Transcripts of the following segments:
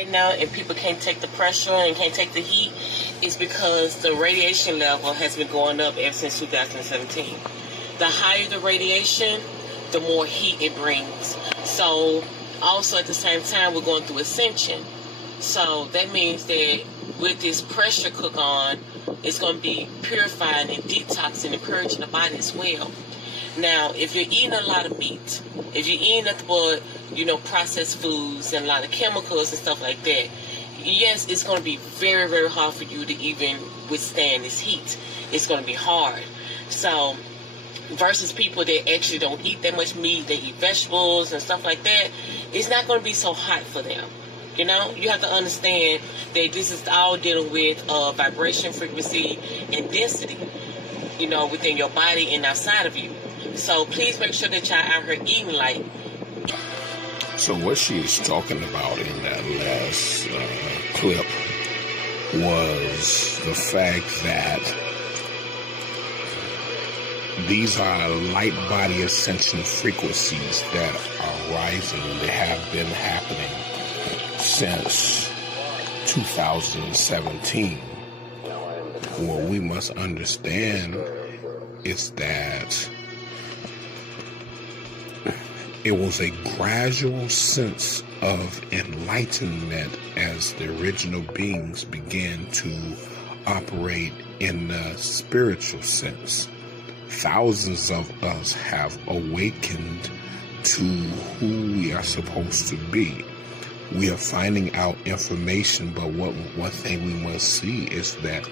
right now and people can't take the pressure and can't take the heat is because the radiation level has been going up ever since 2017. The higher the radiation, the more heat it brings. So also at the same time, we're going through ascension. So that means that with this pressure cook on, it's going to be purifying and detoxing and purging the body as well. Now, if you're eating a lot of meat, if you're eating nothing but, processed foods and a lot of chemicals and stuff like that, yes, it's going to be very, very hard for you to even withstand this heat. It's going to be hard. So, versus people that actually don't eat that much meat, they eat vegetables and stuff like that, it's not going to be so hot for them. You have to understand that this is all dealing with vibration, frequency, and density, within your body and outside of you. So please make sure that y'all out here eating light. So what she was talking about in that last clip was the fact that these are light body ascension frequencies that are rising. They have been happening since 2017. What we must understand is that it was a gradual sense of enlightenment as the original beings began to operate in the spiritual sense. Thousands of us have awakened to who we are supposed to be. We are finding out information, but one thing we must see is that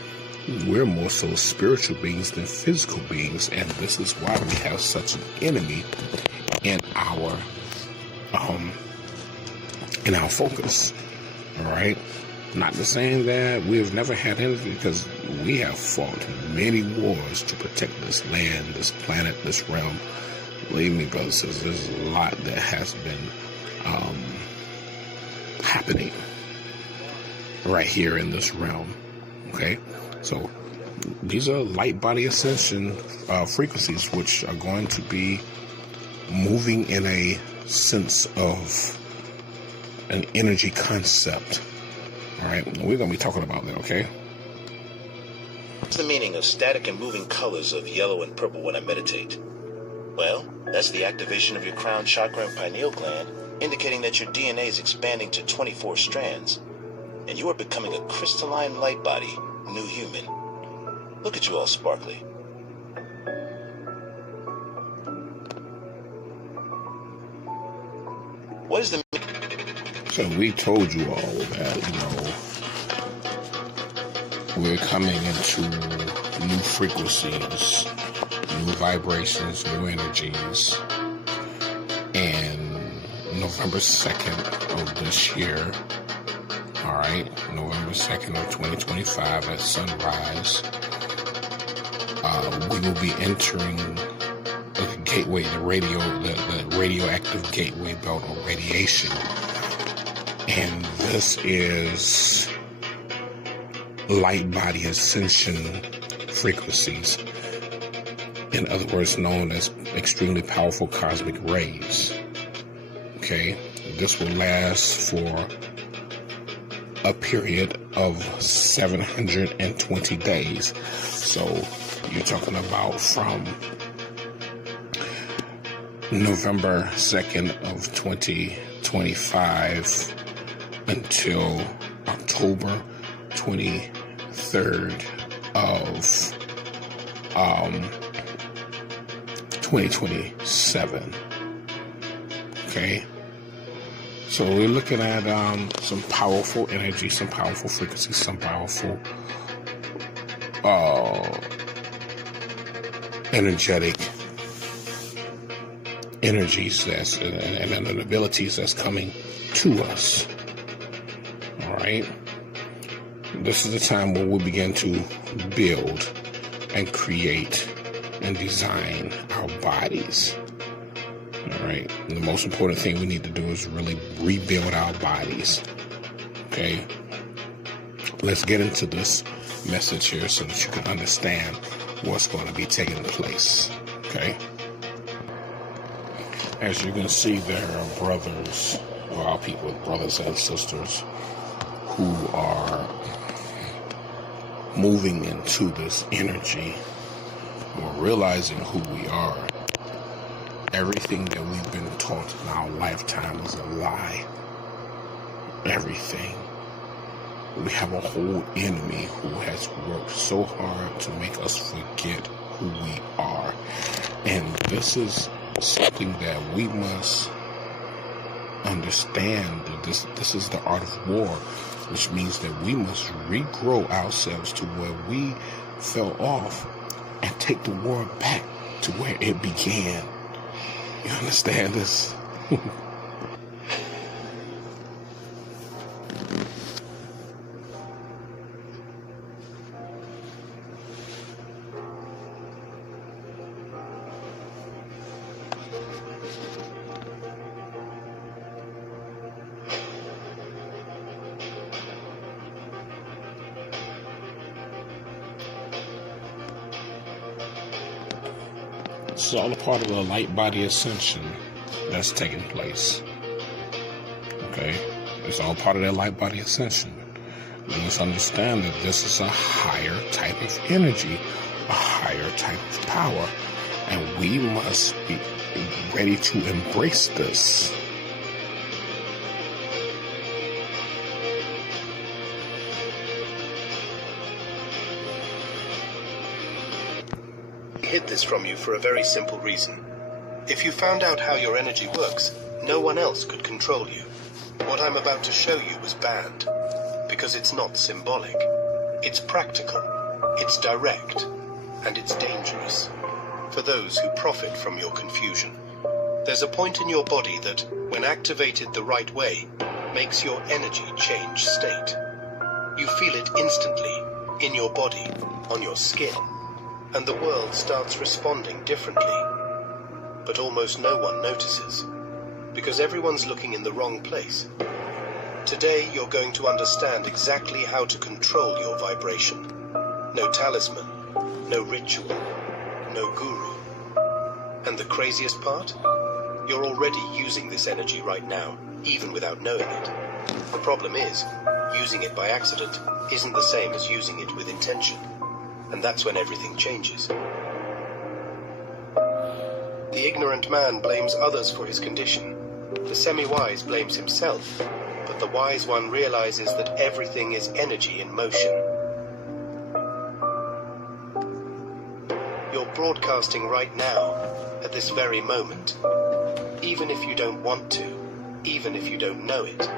we're more so spiritual beings than physical beings, and this is why we have such an enemy in our focus. All right, not to saying that we have never had anything, because we have fought many wars to protect this land, this planet, this realm. Believe me, brothers, there's a lot that has been happening right here in this realm. Okay, so these are light body ascension frequencies, which are going to be moving in a sense of an energy concept. All right, we're going to be talking about that, okay? What's the meaning of static and moving colors of yellow and purple when I meditate? Well, that's the activation of your crown chakra and pineal gland, indicating that your DNA is expanding to 24 strands, and you are becoming a crystalline light body, new human. Look at you all sparkly. What is the... So we told you all that, we're coming into new frequencies, new vibrations, new energies. And November 2nd of this year, all right, November 2nd of 2025 at sunrise, we will be entering the gateway, the radioactive gateway belt of radiation. And this is light body ascension frequencies. In other words, known as extremely powerful cosmic rays. Okay, this will last for a period of 720 days. So you're talking about from November 2nd of 2025 until October 23rd of 2027. Okay, so we're looking at some powerful energy, some powerful frequencies, some powerful energetic energies and abilities that's coming to us. All right, this is the time where we begin to build and create and design our bodies. All right, and the most important thing we need to do is really rebuild our bodies. Okay, let's get into this message here so that you can understand what's going to be taking place. Okay, as you can see, there are brothers, or our people, brothers and sisters, who are moving into this energy, or realizing who we are, everything that we've been taught in our lifetime is a lie. Everything. We have a whole enemy who has worked so hard to make us forget who we are. And this is something that we must understand. That this is the art of war, which means that we must regrow ourselves to where we fell off and take the war back to where it began. You understand this? This is all a part of the light body ascension that's taking place. Okay? It's all part of that light body ascension. We must understand that this is a higher type of energy, a higher type of power, and we must be ready to embrace this. I hid this from you for a very simple reason. If you found out how your energy works, no one else could control you. What I'm about to show you was banned, because it's not symbolic. It's practical, it's direct, and it's dangerous. For those who profit from your confusion, there's a point in your body that, when activated the right way, makes your energy change state. You feel it instantly, in your body, on your skin, and the world starts responding differently. But almost no one notices, because everyone's looking in the wrong place. Today you're going to understand exactly how to control your vibration. No talisman, no ritual, no guru. And the craziest part? You're already using this energy right now, even without knowing it. The problem is, using it by accident isn't the same as using it with intention. And that's when everything changes. The ignorant man blames others for his condition. The semi-wise blames himself. But the wise one realizes that everything is energy in motion. You're broadcasting right now, at this very moment. Even if you don't want to, even if you don't know it.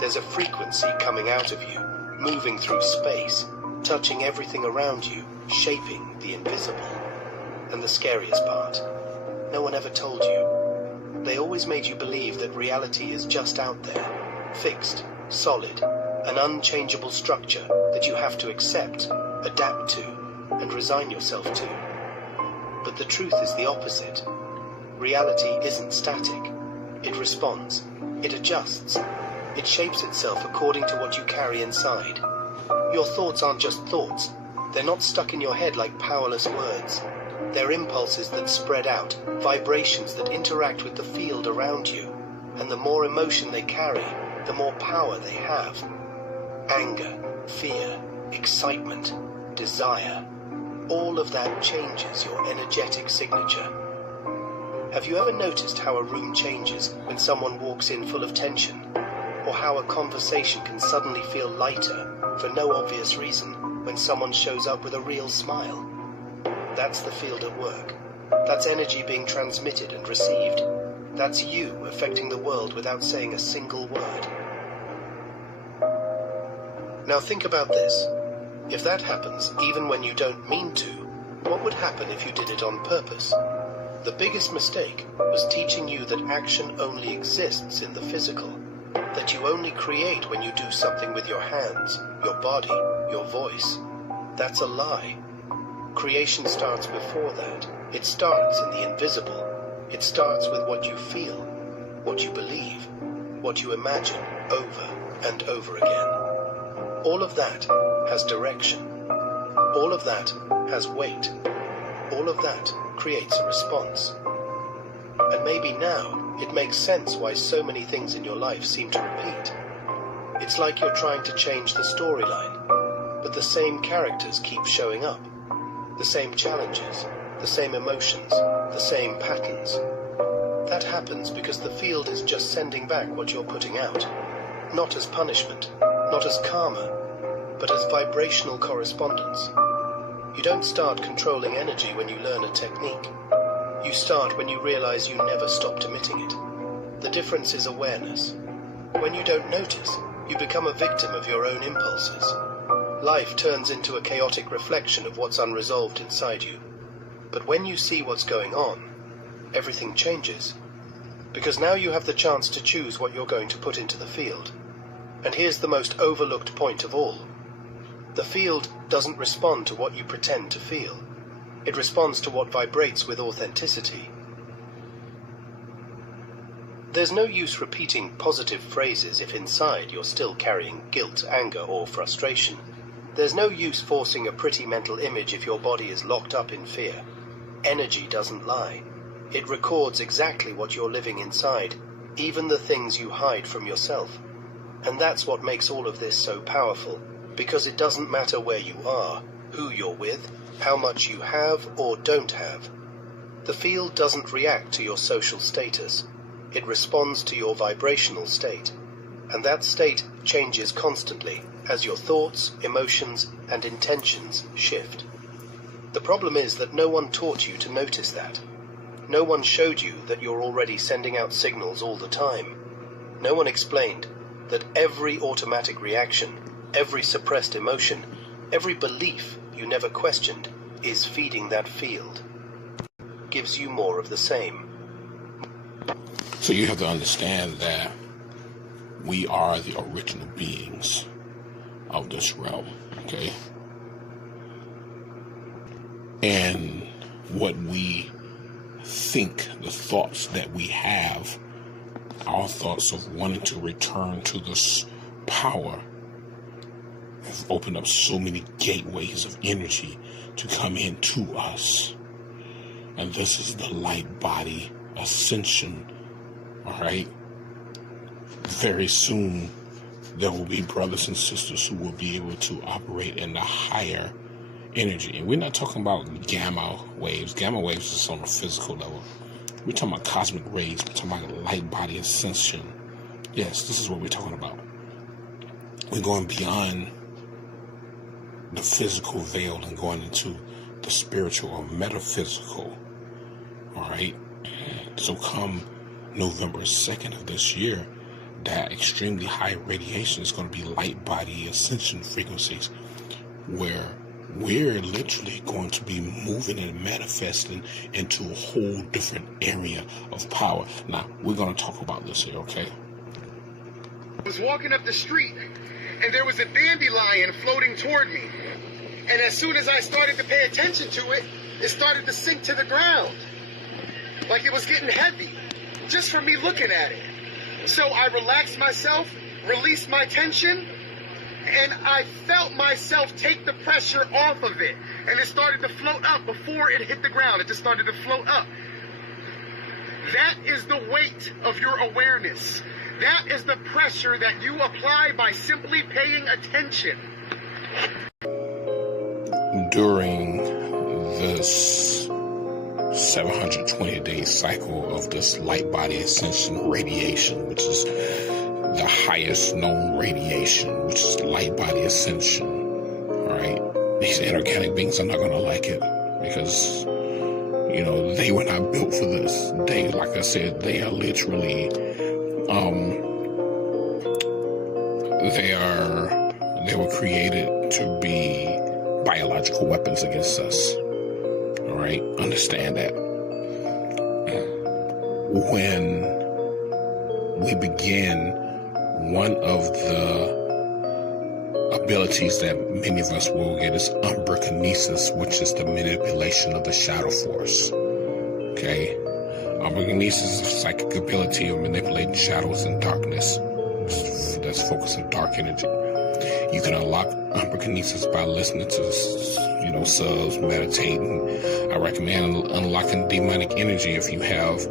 There's a frequency coming out of you, moving through space, touching everything around you, shaping the invisible. And the scariest part, no one ever told you. They always made you believe that reality is just out there, fixed, solid, an unchangeable structure that you have to accept, adapt to, and resign yourself to. But the truth is the opposite. Reality isn't static. It responds. It adjusts. It shapes itself according to what you carry inside. Your thoughts aren't just thoughts. They're not stuck in your head like powerless words. They're impulses that spread out, vibrations that interact with the field around you. And the more emotion they carry, the more power they have. Anger, fear, excitement, desire. All of that changes your energetic signature. Have you ever noticed how a room changes when someone walks in full of tension? Or how a conversation can suddenly feel lighter, for no obvious reason, when someone shows up with a real smile? That's the field at work. That's energy being transmitted and received. That's you affecting the world without saying a single word. Now think about this. If that happens even when you don't mean to, what would happen if you did it on purpose? The biggest mistake was teaching you that action only exists in the physical, that you only create when you do something with your hands, your body, your voice. That's a lie. Creation starts before that. It starts in the invisible. It starts with what you feel, what you believe, what you imagine over and over again. All of that has direction. All of that has weight. All of that creates a response. And maybe now it makes sense why so many things in your life seem to repeat. It's like you're trying to change the storyline, but the same characters keep showing up. The same challenges, the same emotions, the same patterns. That happens because the field is just sending back what you're putting out. Not as punishment, not as karma, but as vibrational correspondence. You don't start controlling energy when you learn a technique. You start when you realize you never stopped emitting it. The difference is awareness. When you don't notice, you become a victim of your own impulses. Life turns into a chaotic reflection of what's unresolved inside you. But when you see what's going on, everything changes. Because now you have the chance to choose what you're going to put into the field. And here's the most overlooked point of all. The field doesn't respond to what you pretend to feel. It responds to what vibrates with authenticity. There's no use repeating positive phrases if inside you're still carrying guilt, anger, or frustration. There's no use forcing a pretty mental image if your body is locked up in fear. Energy doesn't lie. It records exactly what you're living inside, even the things you hide from yourself. And that's what makes all of this so powerful, because it doesn't matter where you are, who you're with, how much you have or don't have. The field doesn't react to your social status. It responds to your vibrational state. And that state changes constantly as your thoughts, emotions, and intentions shift. The problem is that no one taught you to notice that. No one showed you that you're already sending out signals all the time. No one explained that every automatic reaction, every suppressed emotion, every belief you never questioned is feeding that field. Gives you more of the same. So you have to understand that we are the original beings of this realm, okay? And what we think, the thoughts that we have, our thoughts of wanting to return to this power, have opened up so many gateways of energy to come into us. And this is the light body ascension, all right? Very soon, there will be brothers and sisters who will be able to operate in the higher energy. And we're not talking about gamma waves. Gamma waves is on a physical level. We're talking about cosmic rays. We're talking about light body ascension. Yes, this is what we're talking about. We're going beyond the physical veil and going into the spiritual or metaphysical. All right? So come November 2nd of this year, that extremely high radiation is going to be light body ascension frequencies, where we're literally going to be moving and manifesting into a whole different area of power. Now, we're going to talk about this here, okay? I was walking up the street, and there was a dandelion floating toward me. And as soon as I started to pay attention to it, it started to sink to the ground. Like it was getting heavy, just from me looking at it. So I relaxed myself, released my tension, and I felt myself take the pressure off of it. And it started to float up before it hit the ground. It just started to float up. That is the weight of your awareness. That is the pressure that you apply by simply paying attention. During this 720-day cycle of this light body ascension radiation, which is the highest known radiation, which is light body ascension, all right? These inorganic beings are not going to like it because, you know, they were not built for this. They, like I said, they are literally, they were created to be biological weapons against us. All right, understand that. When we begin, one of the abilities that many of us will get is umbrakinesis, which is the manipulation of the shadow force. Okay, umbrakinesis is a psychic ability of manipulating shadows and darkness. That's focus of dark energy. You can unlock umbrakinesis by listening to, you know, subs, meditating. I recommend unlocking demonic energy if you have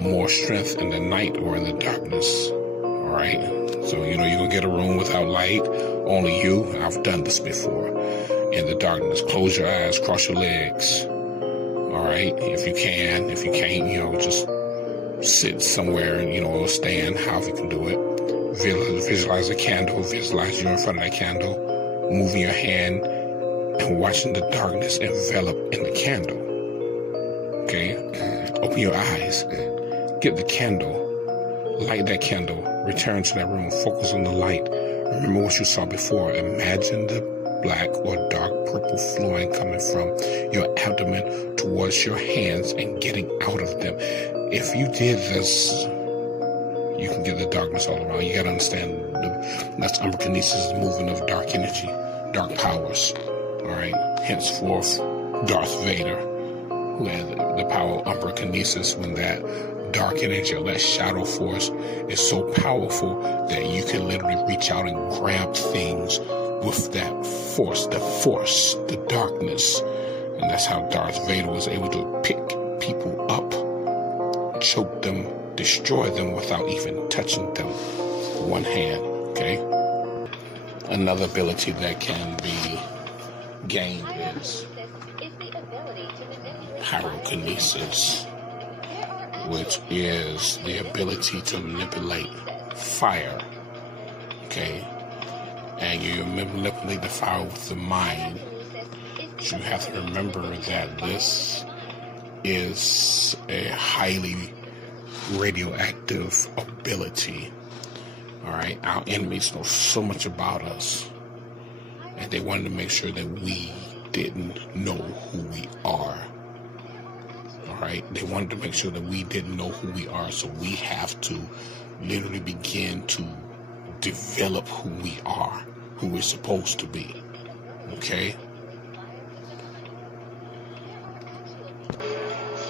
more strength in the night or in the darkness. All right, So, you're going to get a room without light, only you. I've done this before. In the darkness, close your eyes, cross your legs. All right, if you can. If you can't, just sit somewhere and, or stand, however you can do it. Visualize a candle, visualize you in front of that candle, moving your hand and watching the darkness envelop in the candle. Okay? Open your eyes, get the candle, light that candle, return to that room, focus on the light. Remember what you saw before. Imagine the black or dark purple fluid coming from your abdomen towards your hands and getting out of them. If you did this, you can get the darkness all around. You got to understand that's Umbra Kinesis, the movement of dark energy, dark powers. All right. Henceforth, Darth Vader, who had the power of Umbra Kinesis, when that dark energy or that shadow force is so powerful that you can literally reach out and grab things with that force, the darkness. And that's how Darth Vader was able to pick people up, choke them, destroy them without even touching them. One hand, okay? Another ability that can be gained is pyrokinesis, which is the ability to manipulate fire, okay? And you manipulate the fire with the mind. You have to remember that this is a highly radioactive ability. All right, our enemies know so much about us, and they wanted to make sure that we didn't know who we are. All right, they wanted to make sure that we didn't know who we are, so we have to literally begin to develop who we are, who we're supposed to be. Okay?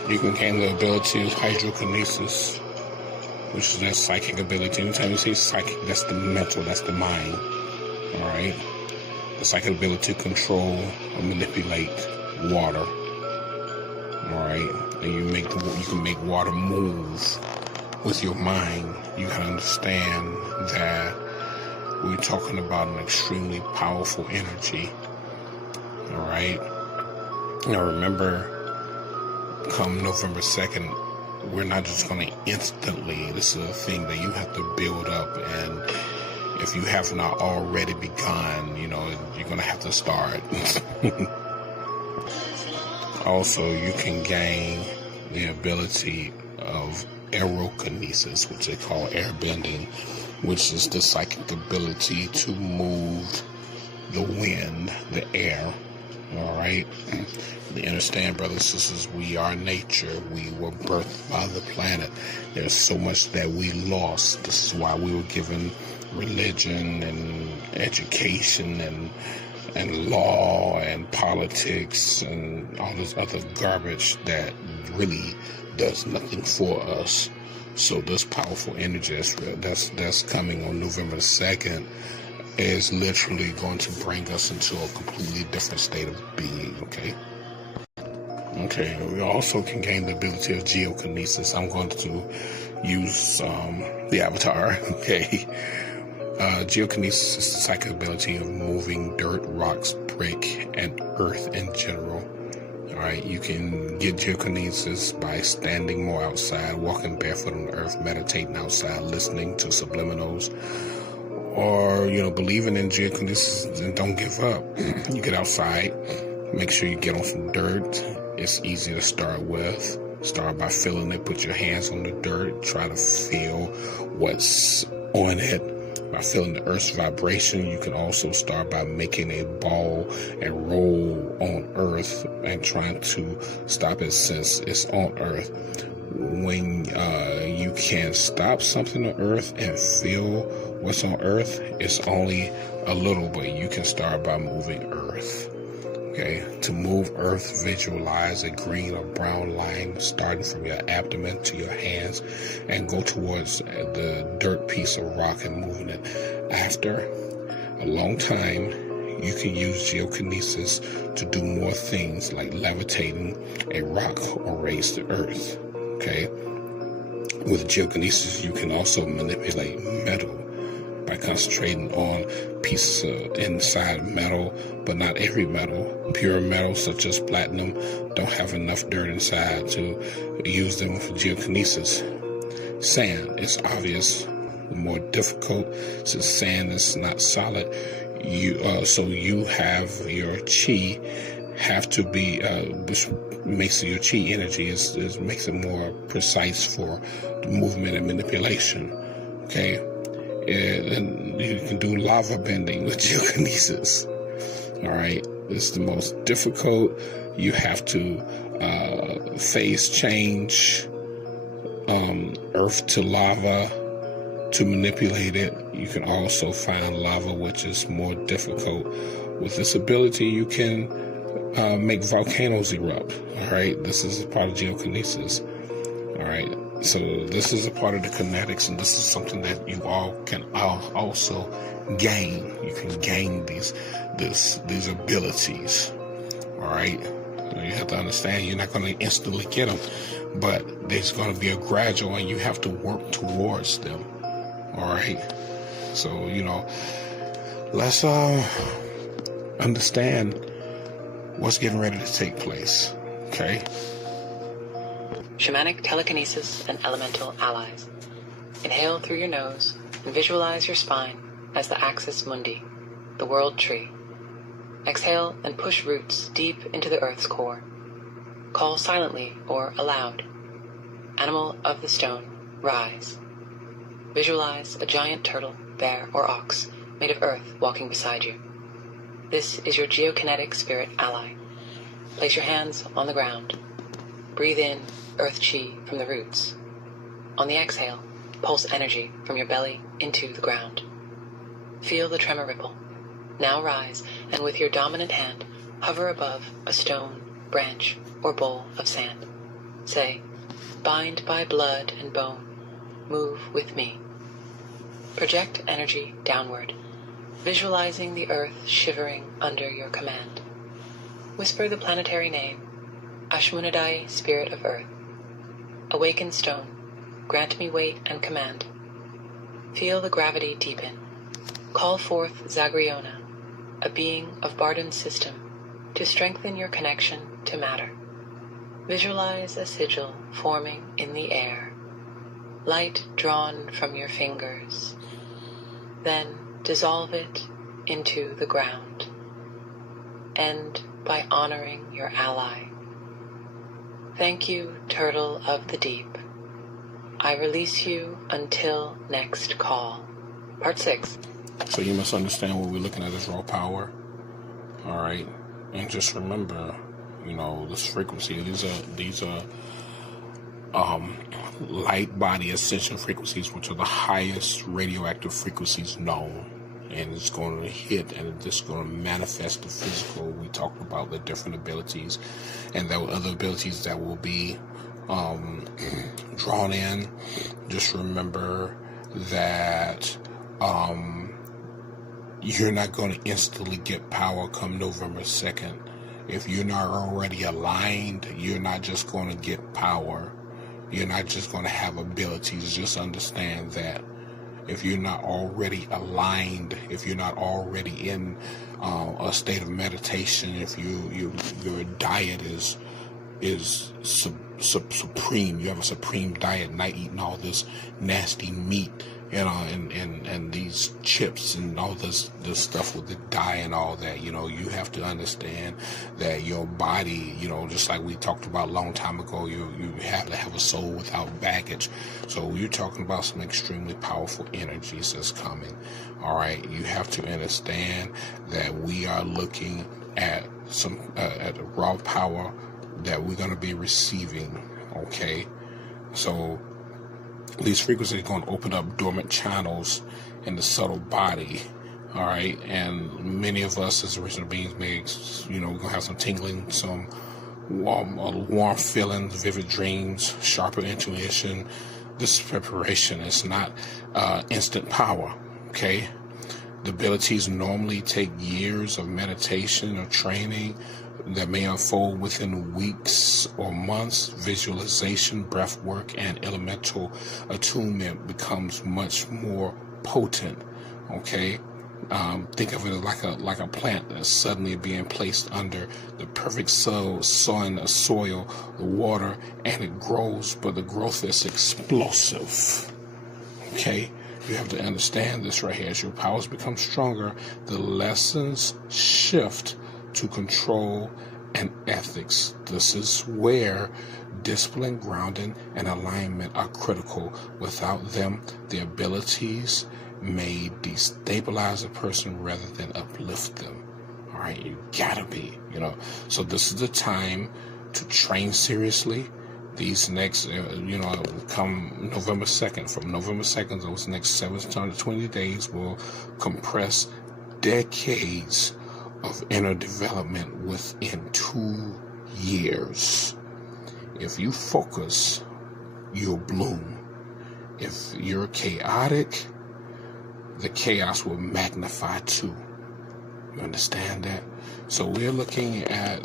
You can gain the ability of hydrokinesis, which is that psychic ability. Anytime you say psychic, that's the mental, that's the mind. All right? The psychic ability to control or manipulate water. All right? And you can make water move with your mind. You gotta understand that we're talking about an extremely powerful energy. All right? Now remember, come November 2nd, we're not just going to instantly, this is a thing that you have to build up, and if you have not already begun, you're going to have to start. Also, you can gain the ability of aerokinesis, which they call airbending, which is the psychic ability to move the wind, the air. All right. You understand, brothers and sisters, we are nature. We were birthed by the planet. There's so much that we lost. This is why we were given religion and education and law and politics and all this other garbage that really does nothing for us. So this powerful energy that's coming on November 2nd is literally going to bring us into a completely different state of being, okay? Okay, we also can gain the ability of geokinesis. I'm going to use the avatar, okay? Geokinesis is the psychic ability of moving dirt, rocks, brick, and earth in general. All right, you can get geokinesis by standing more outside, walking barefoot on the earth, meditating outside, listening to subliminals, or, believing in geokinesis and don't give up. You get outside, make sure you get on some dirt. It's easy to start with. Start by feeling it. Put your hands on the dirt. Try to feel what's on it. By feeling the earth's vibration, you can also start by making a ball and roll on earth and trying to stop it since it's on earth. When you can stop something on earth and feel what's on earth, it's only a little, but you can start by moving earth. Okay, to move earth, visualize a green or brown line starting from your abdomen to your hands and go towards the dirt piece of rock and moving it. After a long time, you can use geokinesis to do more things like levitating a rock or raise the earth. Okay, with geokinesis, you can also manipulate metal. by concentrating on pieces inside metal, but not every metal. Pure metals such as platinum don't have enough dirt inside to use them for geokinesis. Sand is obvious, more difficult since sand is not solid. So you have your chi have to be, which makes your chi energy makes it more precise for the movement and manipulation. Okay, and you can do lava bending with geokinesis. All right, it's the most difficult. You have to phase change earth to lava to manipulate it. You can also find lava, which is more difficult. With this ability, you can make volcanoes erupt. All right, this is a part of geokinesis. All right, so this is a part of the kinetics, and this is something that you all can also gain. You can gain these abilities. All right, you have to understand you're not going to instantly get them, but there's going to be a gradual, and you have to work towards them. All right, so let's understand what's getting ready to take place. Okay. Shamanic telekinesis and elemental allies. Inhale through your nose and visualize your spine as the axis mundi, the world tree. Exhale and push roots deep into the earth's core. Call silently or aloud. Animal of the stone, rise. Visualize a giant turtle, bear, or ox made of earth walking beside you. This is your geokinetic spirit ally. Place your hands on the ground. Breathe in earth chi from the roots. On the exhale, pulse energy from your belly into the ground. Feel the tremor ripple. Now rise, and with your dominant hand, hover above a stone, branch, or bowl of sand. Say, bind by blood and bone, move with me. Project energy downward, visualizing the earth shivering under your command. Whisper the planetary name, Ashmunadai, Spirit of Earth. Awaken stone, grant me weight and command. Feel the gravity deepen. Call forth Zagreona, a being of Bardon's system, to strengthen your connection to matter. Visualize a sigil forming in the air, light drawn from your fingers. Then dissolve it into the ground. End by honoring your ally. Thank you, Turtle of the Deep. I release you until next call. Part 6. So you must understand what we're looking at is raw power. All right, and just remember, this frequency. These are light body ascension frequencies, which are the highest radioactive frequencies known. And it's going to hit, and it's just going to manifest the physical. We talked about the different abilities, and there were other abilities that will be drawn in. Just remember that you're not going to instantly get power come November 2nd. If you're not already aligned, you're not just going to get power. You're not just going to have abilities. Just understand that if you're not already aligned, if you're not already in a state of meditation, if your diet is supreme, you have a supreme diet, not eating all this nasty meat, and these chips and all this stuff with the dye and all that, you have to understand that your body, just like we talked about a long time ago, you have to have a soul without baggage. So you're talking about some extremely powerful energies that's coming. All right, you have to understand that we are looking at some at the raw power that we're going to be receiving. Okay, so these frequencies are going to open up dormant channels in the subtle body. All right, and many of us as original beings may, we're going to have some tingling, some warm feelings, vivid dreams, sharper intuition. This preparation is not instant power. Okay, the abilities normally take years of meditation or training that may unfold within weeks or months. Visualization, breath work, and elemental attunement becomes much more potent Okay, think of it like a plant that's suddenly being placed under the perfect soil, the water, and it grows, but the growth is explosive. Okay, you have to understand this right here. As your powers become stronger, the lessons shift to control and ethics. This is where discipline, grounding, and alignment are critical. Without them, the abilities may destabilize a person rather than uplift them. All right, you gotta be, So this is the time to train seriously. These next, come November 2nd. From November 2nd, those next 7 to 20 days will compress decades of inner development within 2 years. If you focus, you'll bloom. If you're chaotic, the chaos will magnify too. You understand that? So we're looking at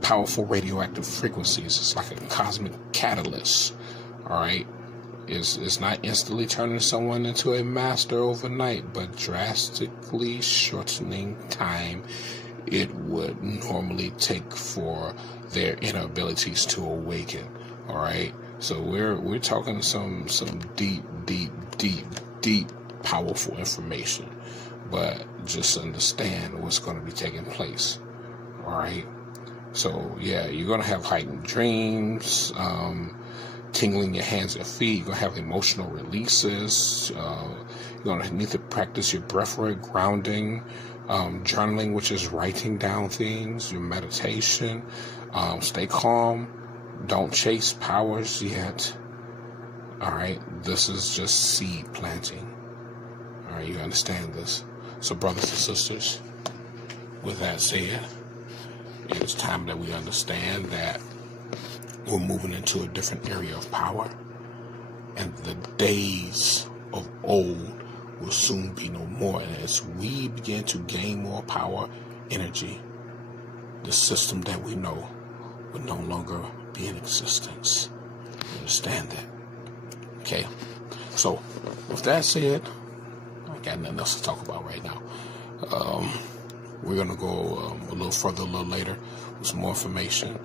powerful radioactive frequencies. It's like a cosmic catalyst. All right. It's not instantly turning someone into a master overnight, but drastically shortening time it would normally take for their inner abilities to awaken. All right. So we're talking some deep, powerful information, but just understand what's going to be taking place. All right. So yeah, you're going to have heightened dreams, tingling your hands and feet. You're going to have emotional releases. You're going to need to practice your breathwork, grounding, journaling, which is writing down things, your meditation. Stay calm. Don't chase powers yet. All right. This is just seed planting. All right. You understand this? So brothers and sisters, with that said, it's time that we understand that we're moving into a different area of power, and the days of old will soon be no more. And as we begin to gain more power, energy, the system that we know will no longer be in existence. You understand that? Okay. So, with that said, I got nothing else to talk about right now. We're going to go a little further a little later with some more information,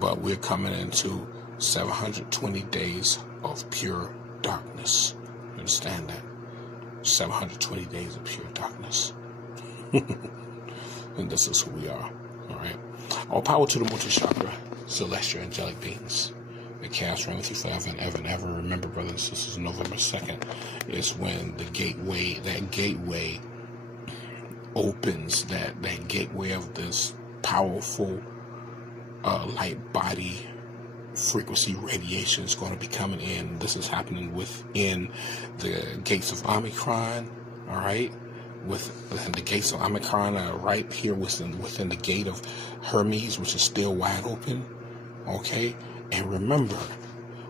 but we're coming into 720 days of pure darkness. You understand that? 720 days of pure darkness. And this is who we are. All right. All power to the multi-chakra, celestial angelic beings. The chaos reign with you forever and ever and ever. Remember, brothers and sisters, November 2nd is when that gateway opens, that gateway of this powerful light body frequency radiation is going to be coming in. This is happening within the gates of Omicron. All right, within the gates of Omicron, right here within the gate of Hermes, which is still wide open. Okay, and remember,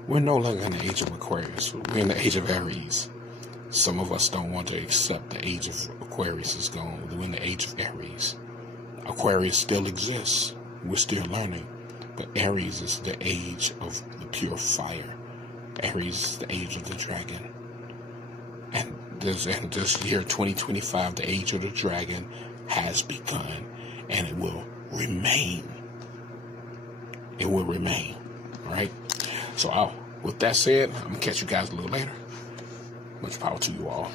we're no longer in the age of Aquarius. We're in the age of Aries. Some of us don't want to accept the age of Aquarius is gone. We're in the age of Aries. Aquarius still exists. We're still learning. But Aries is the age of the pure fire. Aries is the age of the dragon. And this year, 2025, the age of the dragon has begun. And it will remain. It will remain. All right? So with that said, I'm going to catch you guys a little later. Much power to you all.